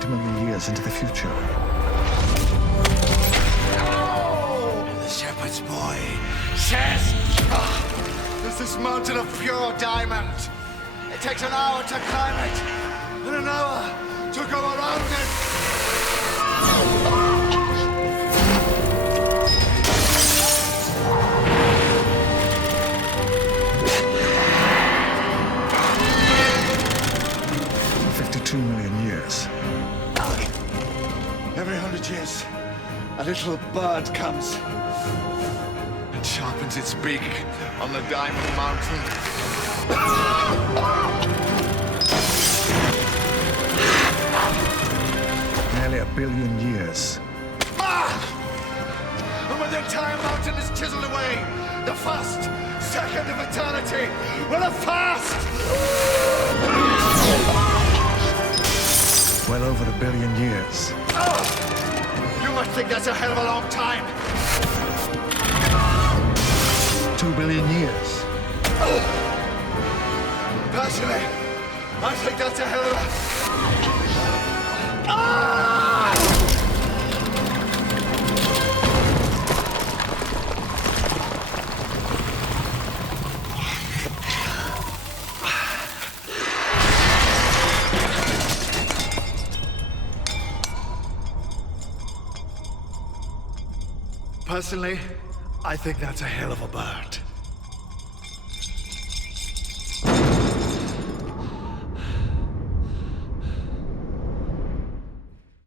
20 million years into the future. Oh! The shepherd's boy says, there's this mountain of pure diamond. It takes an hour to climb it, and an hour to go around it. 52 million years. Every 100 years, a little bird comes and sharpens its beak on the Diamond Mountain. Nearly a billion years. And when the entire mountain is chiseled away, the first second of eternity will have passed! Well over a billion years. You must think that's a hell of a long time. 2 billion years. Personally, I think that's a hell of a... Personally, I think that's a hell of a bird.